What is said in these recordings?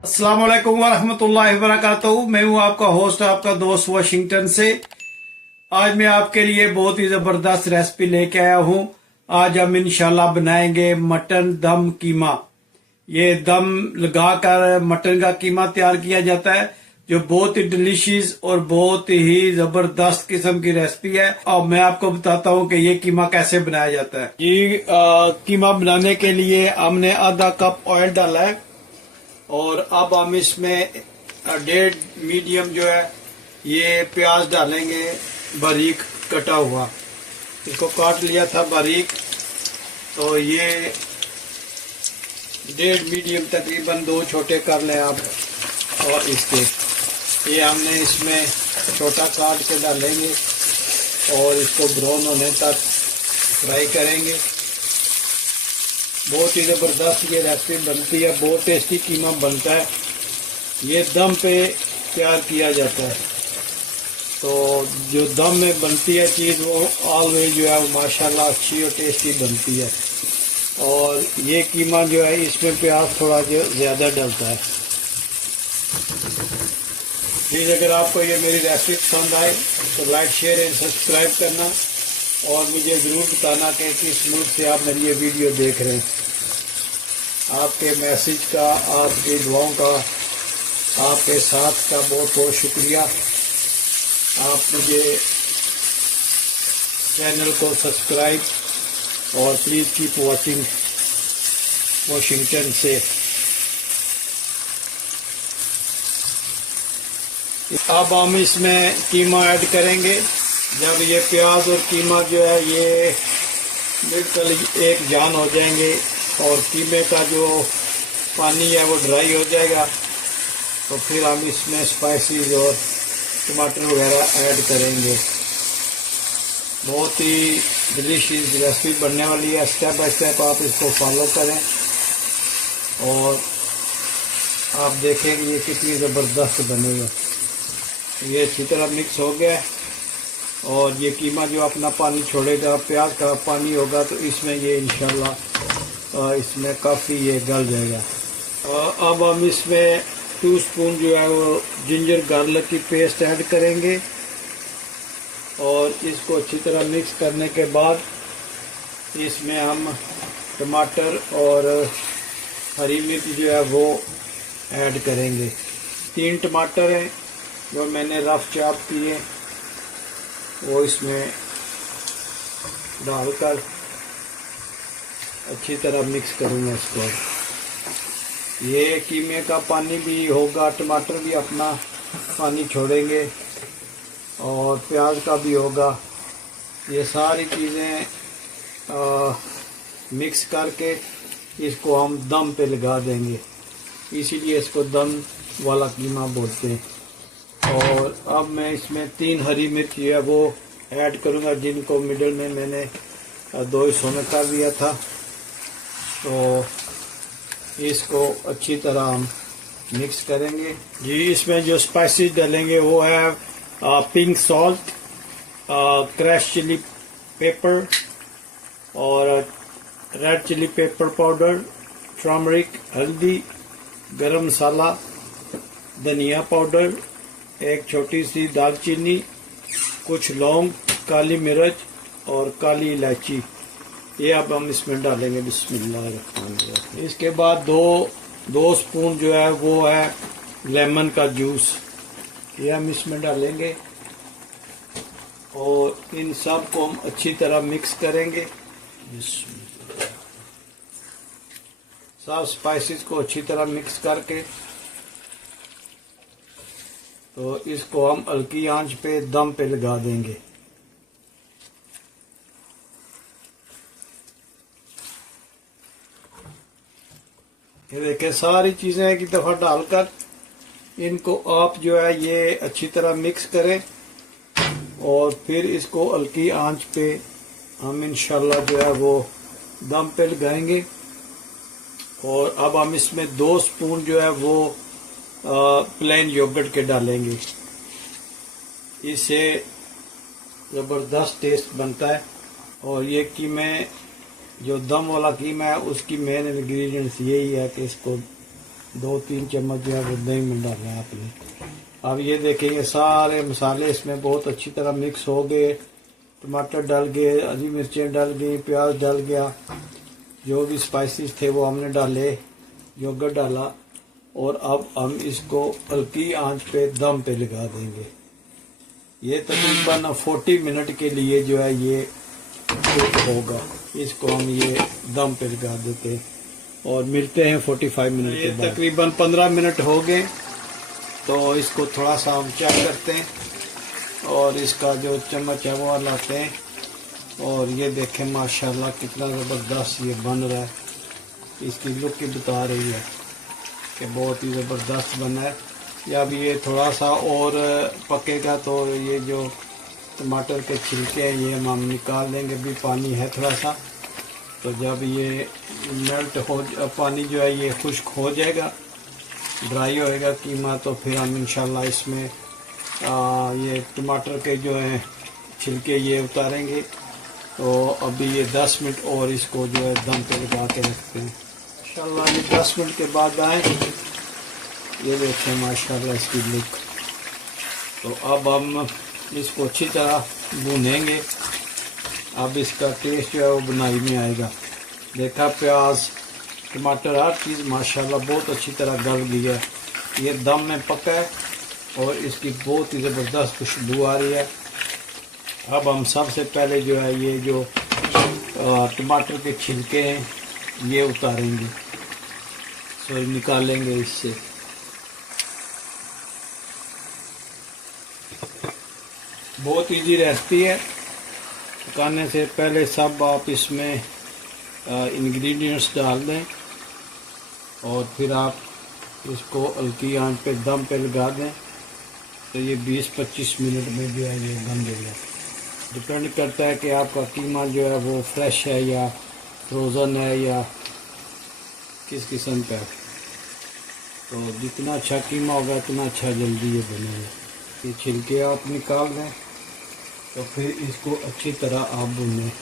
अस्सलाम वालेकुम वरहमतुल्लाहि वबरकातुहू। मैं हूं आपका होस्ट, आपका दोस्त वाशिंगटन से। आज मैं आपके लिए बहुत ही जबरदस्त रेसिपी लेके आया हूं। आज हम इंशाल्लाह बनाएंगे मटन दम कीमा। ये दम लगाकर मटन का कीमा तैयार किया जाता है, जो बहुत ही डिलीशियस और बहुत ही जबरदस्त किस्म की रेसिपी है। और मैं आपको बताता हूं कि ये कीमा कैसे बनाया जाता है। ये कीमा बनाने के लिए हमने आधा कप ऑयल डाला है और अब हम इसमें 1.5 मीडियम जो है ये प्याज डालेंगे, बारीक कटा हुआ। इसको काट लिया था बारीक, तो ये 1.5 मीडियम तकरीबन 2 छोटे कर लें आप। और इसके ये हमने इसमें छोटा काट के डालेंगे और इसको ब्राउन होने तक फ्राई करेंगे। बहुत ही ज़बरदस्त ये रेसिपी बनती है, बहुत टेस्टी कीमा बनता है। ये दम पे तैयार किया जाता है, तो जो दम में बनती है चीज़ वो ऑलवेज जो है माशाल्लाह अच्छी और टेस्टी बनती है। और ये कीमा जो है इसमें प्याज थोड़ा ज़्यादा डलता है। प्लीज़ अगर आपको ये मेरी रेसिपी पसंद आए तो लाइक शेयर एंड सब्सक्राइब करना और मुझे ज़रूर बताना कि किस मुल्क से आप मेरी ये वीडियो देख रहे हैं। आपके मैसेज का, आपकी दुआओं का, आपके साथ का बहुत बहुत शुक्रिया। आप मुझे चैनल को सब्सक्राइब और प्लीज़ कीप वॉचिंग वाशिंगटन से। अब हम इसमें कीमा ऐड करेंगे। जब ये प्याज और कीमा जो है ये बिल्कुल एक जान हो जाएंगे और कीमे का जो पानी है वो ड्राई हो जाएगा, तो फिर हम इसमें स्पाइसेस और टमाटर वगैरह ऐड करेंगे। बहुत ही डिलीशियस रेसिपी बनने वाली है। स्टेप बाय स्टेप आप इसको फॉलो करें और आप देखेंगे ये कितनी ज़बरदस्त बनेगा। ये अच्छी तरह मिक्स हो गया है और ये कीमा जो अपना पानी छोड़ेगा, प्याज का पानी होगा, तो इसमें ये इंशाल्लाह इसमें काफ़ी ये गल जाएगा। अब हम इसमें 2 स्पून जो है वो जिंजर गार्लिक की पेस्ट ऐड करेंगे और इसको अच्छी तरह मिक्स करने के बाद इसमें हम टमाटर और हरी मिर्च जो है वो ऐड करेंगे। 3 टमाटर हैं जो मैंने रफ चॉप किए, वो इसमें डालकर अच्छी तरह मिक्स करूँगा इसको। ये कीमे का पानी भी होगा, टमाटर भी अपना पानी छोड़ेंगे और प्याज का भी होगा। ये सारी चीज़ें मिक्स करके इसको हम दम पे लगा देंगे, इसीलिए इसको दम वाला कीमा बोलते हैं। और अब मैं इसमें 3 हरी मिर्च जो है वो ऐड करूँगा, जिनको मिडल में मैंने 2 हिस्सों में कर दिया था। तो इसको अच्छी तरह हम मिक्स करेंगे जी। इसमें जो स्पाइसेस डालेंगे वो है pink salt, crush chilli pepper और red chilli pepper powder, turmeric, हल्दी, गरम मसाला, धनिया पाउडर, एक छोटी सी दालचीनी, कुछ लौंग, काली मिर्च और काली इलायची। ये अब हम इसमें डालेंगे। बिस्मिल्लाह। इसके बाद दो स्पून जो है वो है लेमन का जूस, ये हम इसमें डालेंगे और इन सब को हम अच्छी तरह मिक्स करेंगे। सब स्पाइसेस को अच्छी तरह मिक्स करके तो इसको हम हल्की आंच पे दम पे लगा देंगे। ये देखिए सारी चीज़ें एक दफ़ा डालकर इनको आप जो है ये अच्छी तरह मिक्स करें और फिर इसको हल्की आंच पे हम इंशाल्लाह जो है वो दम पे लगाएंगे। और अब हम इसमें 2 स्पून जो है वो प्लेन योगर्ट के डालेंगे। इससे ज़बरदस्त टेस्ट बनता है। और ये कीमे जो दम वाला कीमा है उसकी मेन इंग्रेडिएंट्स यही है कि इसको 2-3 चम्मच जो है वो दही में डालना है आपने। अब ये देखेंगे सारे मसाले इसमें बहुत अच्छी तरह मिक्स हो गए। टमाटर डल गए, हरी मिर्चें डल गई, प्याज डल गया, जो भी स्पाइसेस थे वो हमने डाले, योगर्ट डाला। और अब हम इसको हल्की आंच पे दम पे लगा देंगे। ये तकरीबन 40 मिनट के लिए जो है ये कुक होगा। इसको हम ये दम पे लगा देते हैं और मिलते हैं 45 मिनट के बाद। तकरीबन 15 मिनट हो गए, तो इसको थोड़ा सा हम चेक करते हैं और इसका जो चम्मच है वो लाते हैं। और ये देखें माशाल्लाह कितना ज़बरदस्त ये बन रहा है। इसकी लुक ही बता रही है कि बहुत ही ज़बरदस्त बना है। या अब ये थोड़ा सा और पकेगा तो ये जो टमाटर के छिलके हैं ये हम निकाल देंगे। भी पानी है थोड़ा सा, तो जब ये मेल्ट हो, पानी जो है ये खुश्क हो जाएगा, ड्राई होएगा कीमा, तो फिर हम इंशाल्लाह इसमें ये टमाटर के जो हैं छिलके ये उतारेंगे। तो अभी ये 10 मिनट और इसको जो है दम पे लगा के रखते हैं। इंशाल्लाह ये 10 मिनट के बाद आए, ये देखें माशाल्लाह इसकी लुक। तो अब हम इसको अच्छी तरह भूनेंगे। अब इसका टेस्ट जो है वो बुनाई में आएगा। देखा प्याज टमाटर हर चीज़ माशाल्लाह बहुत अच्छी तरह गल गई है। ये दम में पका है और इसकी बहुत ही ज़बरदस्त खुशबू आ रही है। अब हम सबसे पहले जो है ये जो टमाटर के छिलके हैं ये उतारेंगे, सो निकालेंगे इससे। बहुत इजी रेसिपी है। पकाने से पहले सब आप इसमें इंग्रेडिएंट्स डाल दें और फिर आप इसको हल्की आंच पे दम पे लगा दें, तो ये 20-25 मिनट में जो है ये बन जाएगा। डिपेंड करता है कि आपका कीमा जो है वो फ्रेश है या फ्रोज़न है या किस किस्म का है। तो जितना अच्छा कीमा होगा उतना अच्छा जल्दी ये बनेगा। ये छिलके आप निकाल दें, तो फिर इसको अच्छी तरह आप भूनें।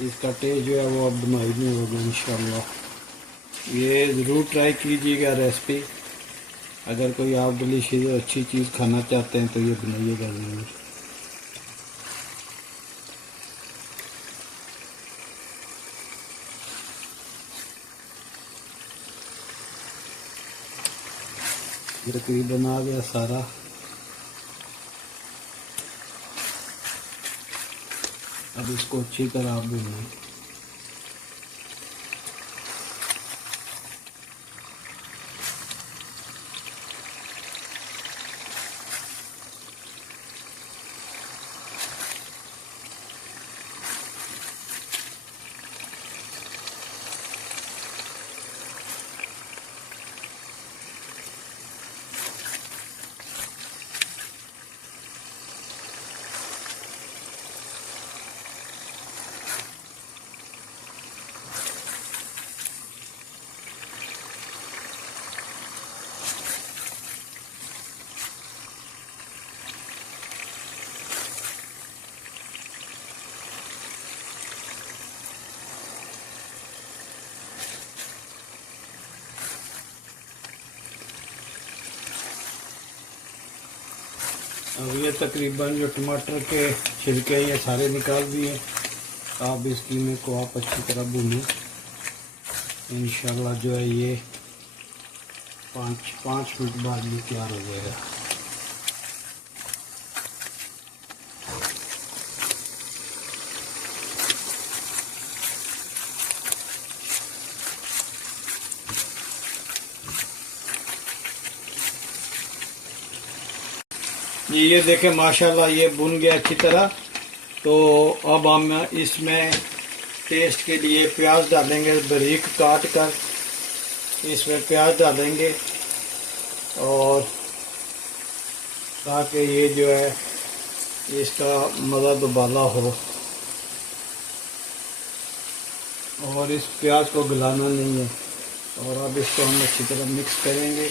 इसका टेस्ट जो है वो अब बुनाई में होगा इंशाल्लाह। ये ज़रूर ट्राई कीजिएगा रेसिपी। अगर कोई आप डिलीशियस अच्छी चीज़ खाना चाहते हैं तो ये बनाइएगा ज़रूर। तकरीबन आ गया सारा। अब इसको अच्छी तरह आप भूनें। अब ये तकरीबन जो टमाटर के छिलके ये सारे निकाल दिए। आप इस कीमे को आप अच्छी तरह भूनें। इंशाल्लाह जो है ये 5 मिनट बाद ये तैयार हो जाएगा। ये देखें माशाल्लाह ये भुन गया अच्छी तरह। तो अब हम इसमें टेस्ट के लिए प्याज डालेंगे, बारीक काट कर इसमें प्याज डालेंगे, और ताकि ये जो है इसका मज़ा दुबाला हो। और इस प्याज को गलाना नहीं है। और अब इसको हम अच्छी तरह मिक्स करेंगे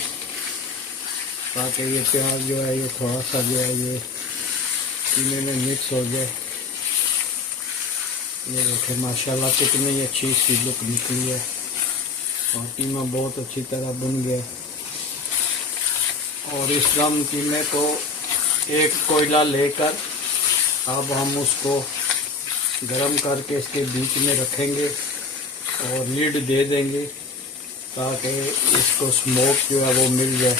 ताकि ये प्याज जो है ये थोड़ा सा जो है ये कीमे में मिक्स हो जाए। ये देखें माशाल्लाह कितनी अच्छी इसकी लुक निकली है। और कीमा बहुत अच्छी तरह बन गया। और इस दम कीमे को एक कोयला लेकर अब हम उसको गरम करके इसके बीच में रखेंगे और लीड दे देंगे ताकि इसको स्मोक जो है वो मिल जाए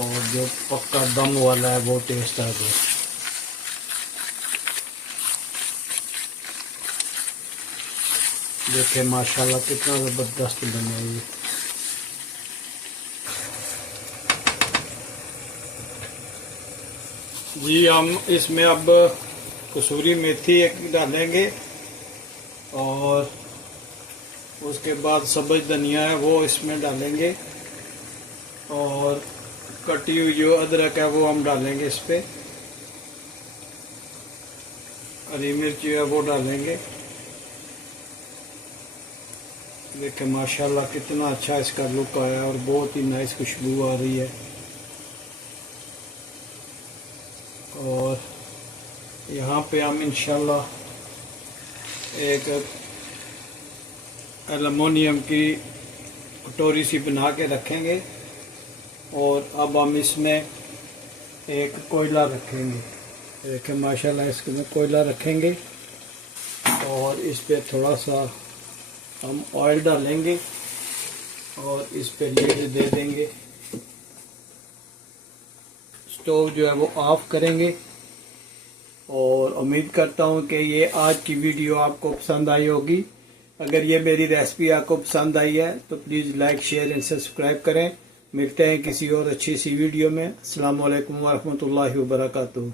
और जो पक्का दम वाला है वो टेस्ट आ जाए। देखिए माशाल्लाह कितना ज़बरदस्त बना है ये। जी हम इसमें अब कसूरी मेथी एक डालेंगे और उसके बाद सब्ज़ धनिया है वो इसमें डालेंगे और कटी हुई जो अदरक है वो हम डालेंगे इस पर। हरी मिर्च जो है वो डालेंगे। देखिए माशाल्लाह कितना अच्छा इसका लुक आया और बहुत ही नाइस खुशबू आ रही है। और यहाँ पे हम इंशाल्लाह एक एल्युमिनियम की कटोरी सी बना के रखेंगे और अब हम इसमें एक कोयला रखेंगे। देखिए माशाल्लाह इसमें कोयला रखेंगे और इस पे थोड़ा सा हम ऑयल डालेंगे और इस पे लीड दे देंगे। स्टोव जो है वो ऑफ करेंगे और उम्मीद करता हूँ कि ये आज की वीडियो आपको पसंद आई होगी। अगर ये मेरी रेसिपी आपको पसंद आई है तो please like share and subscribe करें। मिलते हैं किसी और अच्छी सी वीडियो में। अस्सलाम वालेकुम व रहमतुल्लाहि व बरकातुहू।